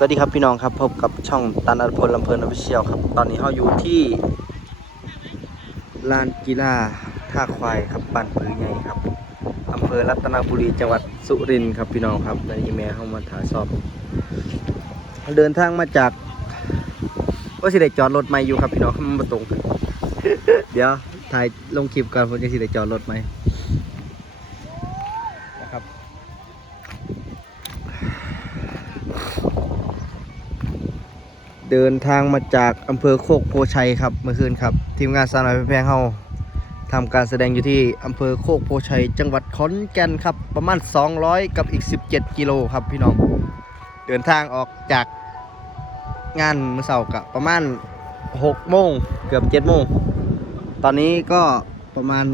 สวัสดีครับพี่น้องครับพบกับช่องตันอัพลลำเพลินออฟฟิเชียลครับตอนนี้เราอยู่ที่ลานกีฬาท่าควายครับบ้านปือใหญ่ครับอำเภอรัตนบุรีจังหวัดสุรินทร์ครับพี่น้องครับในอีเมลเข้ามาถ่ายสอบ เดินทางมาจากว่าสิได้จอดรถไม่อยู่ครับพี่น้องมันมาตรง เดี๋ยวถ่ายลงคลิปก่อนผมจะสิได้จอดรถไหม เดินทางมาจากอำเภอโคกโพชัยครับเมื่อคืนครับ ทีมงานสาวน้อยแพงเฮาทำการแสดงอยู่ที่อำเภอโคกโพชัย จังหวัดขอนแก่นครับ ประมาณ 200 กับอีก 17 กิโลครับพี่น้อง เดินทางออกจากงานเมื่อเสาร์กับประมาณ6โมงเกือบ7โมง ตอนนี้ก็ประมาณ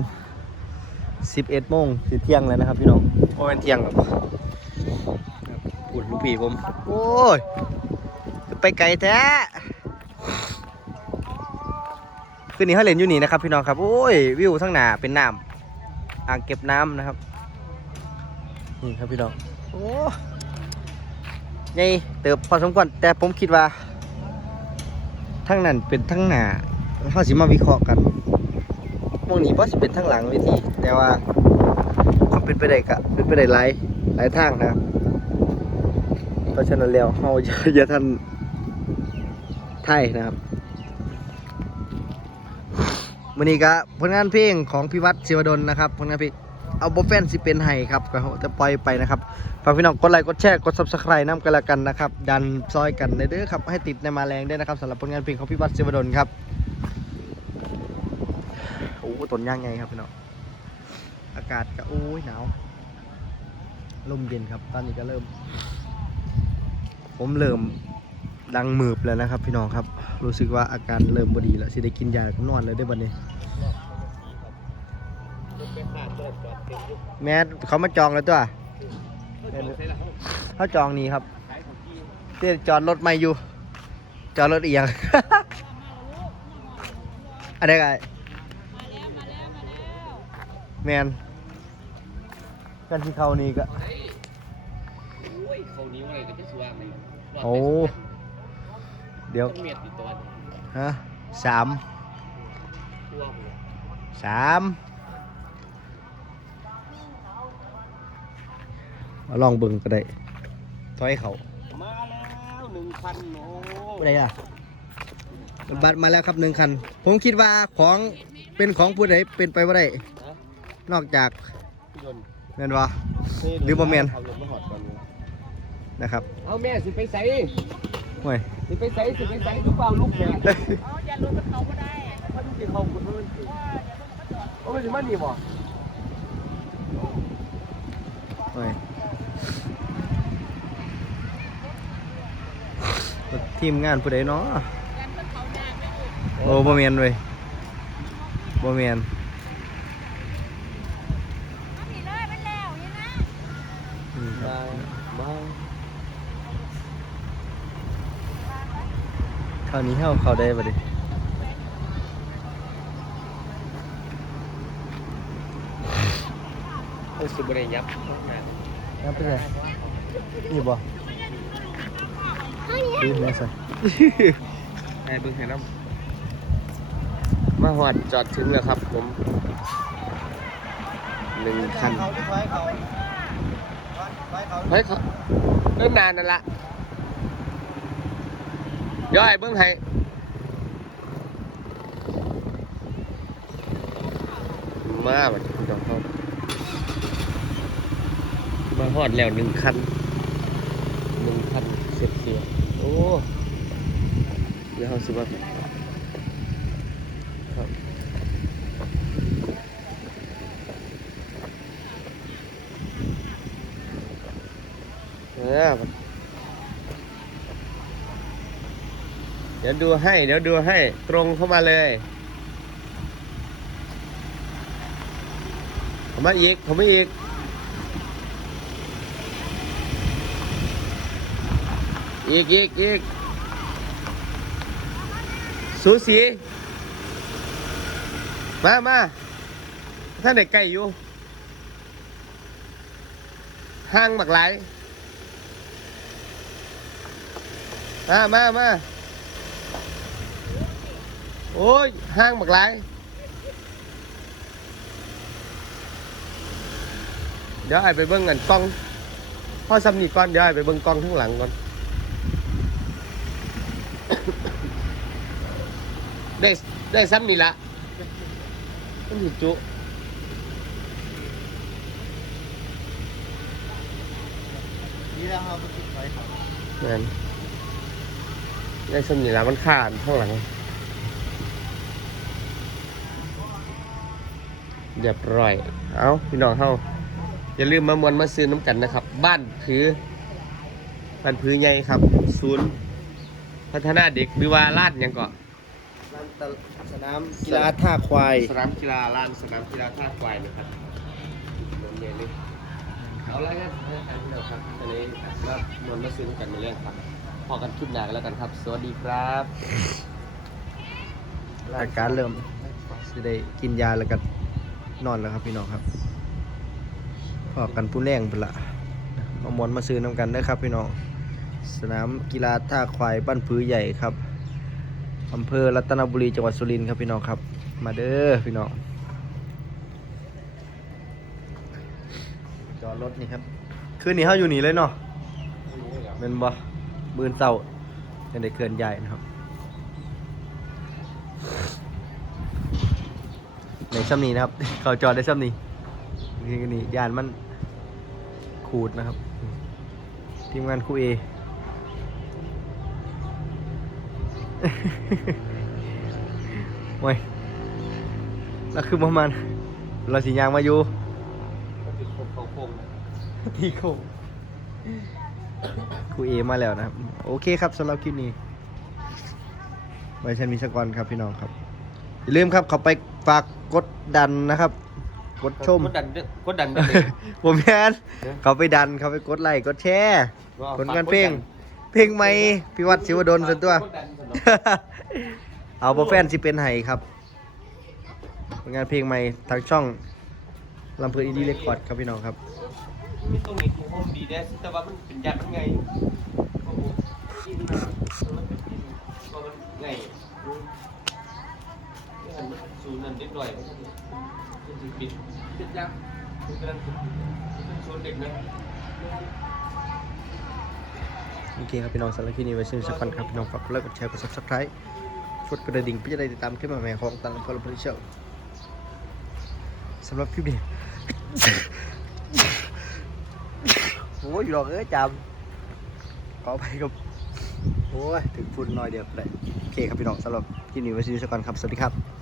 11โมงสิเที่ยงแล้วนะครับพี่น้องโอ้เป็นเที่ยงแล้วครับพูดลูกพี่ผม โอ้ย ไปไกลแท้คืนนี้เขาเล่นอยู่นี่นะครับพี่น้องครับ โอ้ยวิวทั้งหนาเป็นน้ำอ่างเก็บน้ำนะครับ นี่ครับพี่น้อง โอ้ยงเติบพอสมควรแต่ผมคิดว่า ทั้งนั้นเป็นทั้งหนาเขาสิมาวิเคราะห์กันพวกนี้เพราะสิเป็นทั้งหลังเวทีแต่ว่าความเป็นไปได้กะเป็นไปได้หลายหลายทางนะครับเพราะฉะนั้นแล้วเขาจะอย่าท่าน ไทยนะครับวันนี้ก็ผลงานเพลงของพิวัตรศิวดลนะครับผลงานเพลงเอาโบแฟนสิเป็นไห้ครับก็จะปล่อยไปนะครับฝากพี่น้องกดไลค์กดแชร์กด subscribe น้ำกันละกันนะครับ ดันซอยกันเด้อครับ ให้ติดในมาแรงด้วยนะครับสำหรับผลงานเพลงของพิวัตรศิวดลครับโอ้ต้นย่างไงครับพี่น้องอากาศก็โอ้ยหนาวลมเย็นครับ ตอนนี้ก็เริ่ม ผมเริ่ม ดังมืบแล้วนะครับ พี่น้องครับรู้สึกว่าอาการเริ่มบดีแล้วสิได้กินยาก็นอนเลยได้อบัดนี้ แม่เขามาจองแล้วตัวเขาจองนี่ครับเที่จอดรถไม่อยู่ จอดรถเอียงอะไรกันมาแล้วมาแล้วมาแล้วแมนกันที่เขานี่ก็โอ้ย เขานิ้วอะไรก็จะสว่างเลยโอ้เดี๋ยวต้องเมียดอีกตัวหนึ่งฮะสามทั่วหัวสามมาลองเบิ่งก็ได้ถอยเขามาแล้วหนึ่งพันโอ้ผู้ใดอะบัตรมาแล้วครับหนึ่งคัน ผมคิดว่าของเป็นของผู้ใดเป็นไปว่าได้ นอกจากยนต์แม่นวะหรือบ่แม่นเอาลงมาหอดก่อนเลยนะครับ เอาแม่สิไปใส่ ห่วยสิไปใส่สิไปใส่ทุกเปล่าลูกแม่อ๋ออย่าลงกับเขาก็ได้มันสิเขาคุณมันสิโอ้มันสิมันนี่บ่ห่วยทีมงานผู้ใดเนาะยันกับเขายากไม่ถูกโอ้บ่แม่นเว้ยบ่แม่น มาผีเลยมันแล้วนี่นะ นี่ครั มา บ มา คราวนี้เฮาเข้าได้บ่ดิเออสิบริยับครับเป็นไงนี่บ่ดีแม่ใส่ให้เบิ่งให้น้ำมาหอดจอดถึงแล้วครับผมหนึ่งคันเขาที่ถอยเขาถอยเขาเฮ้ยเขาเริ่มนานนั่นละ ย่อยเบิ้งให้มาบัดจองเขามาหอดแล้วหนึ่งคันหนึ่งคันเสียบเสียโอ้เดี๋ยวเขาสิว่าครับเออเดี๋ยวดูให้ เดี๋ยวดูให้ ตรงเข้ามาเลยผมมาอีกผมมาอีกอีกอีกอีกสูสีมามาท่านเด็กไก่อยู่ห่างบักหลยมามามา โอ้ยห้างบักหลายเดี๋ยวไอ้ไปเบิ่งกันกล้องพ่อซ้ำนี่ก่อนเครับติดไว้ครับนั่นได้ซ้ำนี่ละมันขาดข้างหลังเรียบร้อย เอาพี่น้องเฮาอย่าลืมมามวนมาซื้อน้ำกันนะครับ บ้านผือบ้านผือใหญ่ครับ ศูนย์ พัฒนาเด็กหรือว่าลาดหยังก่อนลานตะสนามกีฬาท่าควาย สนามกีฬาลานสนามกีฬาท่าควายนะครับโรงเรียนนี้เอาละครับอันนี้เราครับตอนนี้มามวนมาซื้อน้ำกันมาเรื่องครับพอกันคลิปหน้ากันแล้วกันครับ สวัสดีครับอาการเริ่มสิได้กินยาแล้วก็น นอนแล้วครับพี่น้องครับพอกันผู้แรงเปละมามวนมาซื้อน้ำกันเด้ครับพี่น้อง สนามกีฬาท่าควายบ้านพื้ใหญ่ครับอำเภอรัตนบุรีจังหวัดสุรินทร์ครับพี่น้องครับ มาเด้อพี่น้อง จอดรถนี่ครับ คืนนี้เขาอยู่นี่เลยเนาะเป็นบ่บืนเต่าเป็นได้เคลื่อนใหญ่นะครับ ในซ้ำนี้นะครับ เขาจอดได้ซ้ำนี้นี่ก็นี่ยานมันขูดนะครับ ทีมงานครูเอโอ้ยแล้วคือประมาณเราสิยางมาอยู่ก็คือโค้งโค้งๆนะที่โคงครูเอมาแล้วนะครับ โอเคครับสำหรับคลิปนี้ไว้ชันมีสกอนครับพี่น้องครับ อย่าลืมครับเขาไป ฝากกดดันนะครับ กดชม กดดันเด้อกดดันเด้อ ผมแมนเอ๊ะ เขาไปดันเขาไปกดไลค์กดแชร์ว่าผลงานเพลง เพลงใหม่พิวัตรศิวดลส่วนตัว กดดันสนุกเอาโปรแฟนสิเป็นไห้ครับผลงานเพลงใหม่ทางช่องลำเพลินอินดี้เรคคอร์ดครับพี่น้องครับ มีตรงนี้กูโฮมดีแน่แต่ว่ามันเป็นยันมันไงโอ้โหกินนะมันเป็นกินก็มันไงอืมนี่หัน มันสูนนั่นนิดหน่อยมันจะมันปิดปิดยังมันกำลังปิดเป็นศูนย์เด็กนะโอเคครับพี่น้องสำหรับคลิปนี้ไว้เช่นสักวันครับพี่น้องฝากกดไลค์กดแชร์กด subscribe กดกระดิ่งเพื่อจะได้ติดตามคลิปใหม่ๆของตันลำเพลินลำเพลิเชียวสำหรับคลิปนี้โอ้ยหลอกเอ้ยจำขอไปครับโอ้ยถึงฝุ่นหน่อยเดียวเลยโอเคครับพี่น้องสำหรับคลิปนี้ไว้เช่นสักวันครับสวัสดีครับ